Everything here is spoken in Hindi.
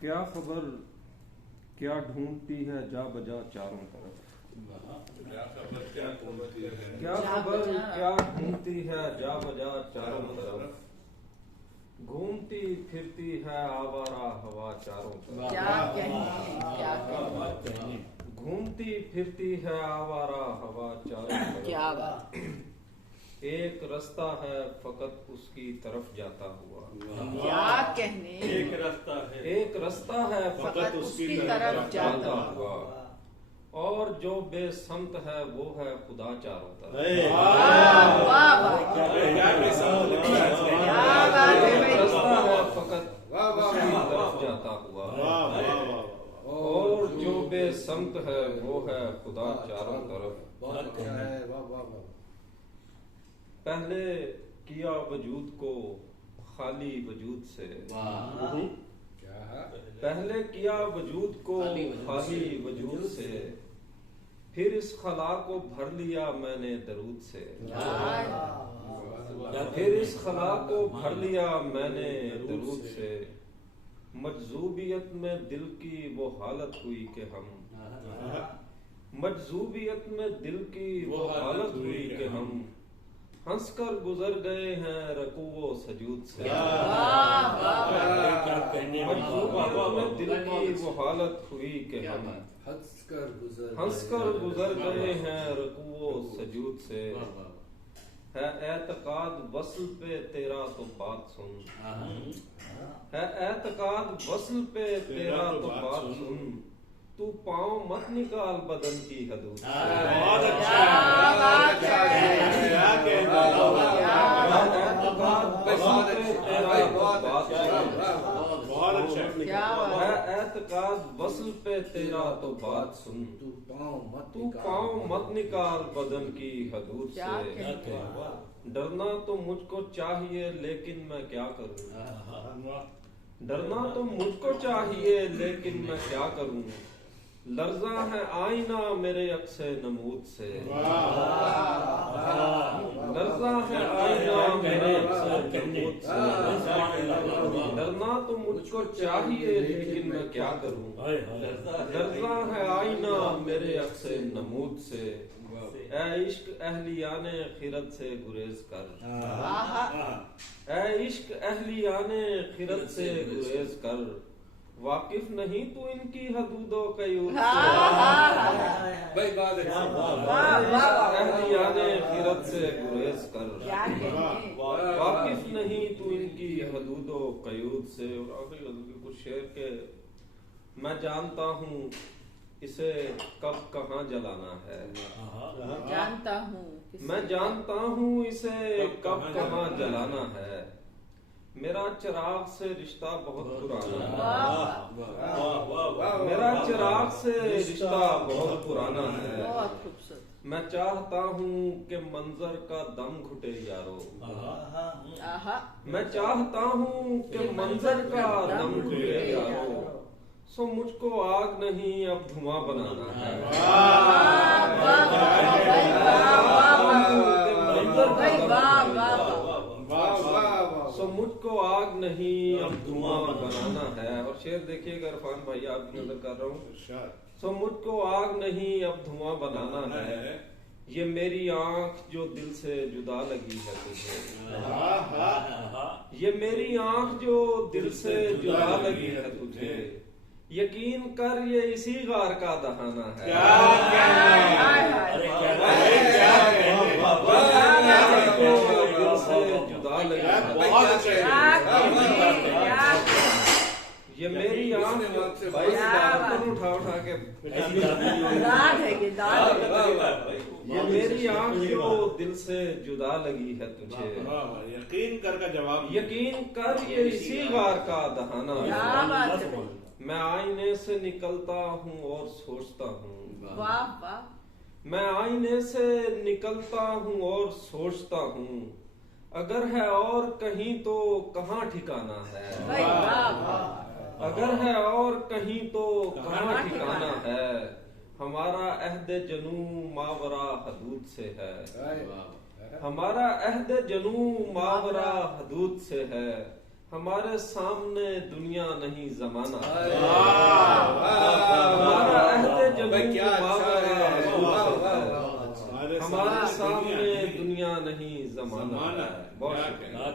क्या खबर क्या ढूंढती है जा बजा चारों तरफ। क्या खबर क्या ढूंढती है क्या खबर क्या ढूंढती है जा बजा चारों तरफ। घूमती फिरती है आवारा हवा चारों तरफ। क्या कहने घूमती फिरती है आवारा हवा चारों तरफ। क्या बात। एक रास्ता है फकत उसकी तरफ जाता हुआ। क्या कहने एक रास्ता है फकत उसकी तरफ जाता हुआ। और जो बेसमत है वो है खुदा चारों तरफ। वाह वाह वाह एक रास्ता है फकत उसकी तरफ जाता हुआ। और जो बेसमत है वो है खुदा चारों तरफ। पहले किया वजूद को खाली वजूद से। पहले किया वजूद को खाली वजूद से। फिर इस खला को भर लिया मैंने दरूद से। फिर इस खला को भर लिया मैंने दरूद से। मजजूबियत में दिल की वो हालत हुई कि हम। मजजूबियत में दिल की वो हालत हुई कि हम। हंसकर गुजर गए हैं रकूओ सजूद से। मजबूरियत में दिल की वो हालत हुई कि हम हंसकर गुजर गए हैं रकूओ सजूद से। है एतकाद वस्ल पे तेरा तो बात सुन। है एतकाद वस्ल पे तेरा तो बात सुन। तू पाँव मत निकाल बदन की हदूद। बहुत अच्छा एतकाद वस्ल पे तेरा तो बात सुन। तू पाँव मत निकाल बदन की हदूद से। डरना तो मुझको चाहिए लेकिन मैं क्या करूं। डरना तो मुझको चाहिए लेकिन मैं क्या करूं। लर्जा है आईना मेरे अक्से नमूद से। लर्जा है आईना मेरे अक्से नमूद से। डरना तो मुझको चाहिए लेकिन मैं क्या करूं। लर्जा है आईना मेरे अक्से नमूद से। ऐ इश्क अहलियाने खिरत से गुरेज कर। ऐ इश्क अहलियाने खिरत से गुरेज कर। वाकिफ नहीं तू इनकी हदूदों कयूद से। अहलियाने खिरत से गुरेज कर। वाकिफ नहीं तू इनकी हदूदों कयूद से। और आखिरी कुछ शेर के मैं जानता हूँ इसे कब कहाँ जलाना है। जानता हूँ मैं जानता हूँ इसे कब कहाँ जलाना है। मेरा चिराग से रिश्ता बहुत पुराना है। मेरा चिराग से रिश्ता बहुत पुराना है। बहुत खूबसूरत। मैं चाहता हूँ कि मंजर का दम घुटे यारो। मैं चाहता हूँ कि मंजर का दम घुटे यारो। सो मुझको आग नहीं अब धुआं बनाना है। सो मुझको आग नहीं अब धुआं बनाना है। और शेर देखिएगा इरफान भाई आपकी नजर कर रहा हूँ। सो मुझको आग नहीं अब धुआं बनाना है। ये मेरी आंख जो दिल से जुदा लगी है तुझे। ये मेरी आंख जो दिल से जुदा लगी है तुझे। यकीन कर ये इसी गार का दहाना है। दिल से जुदा लगी ये मेरी आंख उठा उठा के। ये मेरी आंख जो दिल से जुदा लगी है तुझे। यकीन कर का जवाब। यकीन कर ये इसी गार का दहाना है। मैं आईने से निकलता हूँ और सोचता हूँ। वाह वाह। मैं आईने से निकलता हूँ और सोचता हूँ। अगर है और कहीं तो कहाँ ठिकाना है। अगर है और कहीं तो कहाँ ठिकाना है। हमारा अहद जनू मावरा हदूद से है। हमारा अहद जनू मावरा हदूद से है। हमारे सामने दुनिया नहीं जमाना हमारा अहद जमीन क्या हमारे सामने दुनिया नहीं जमाना जमाना बहुत शुक्रिया।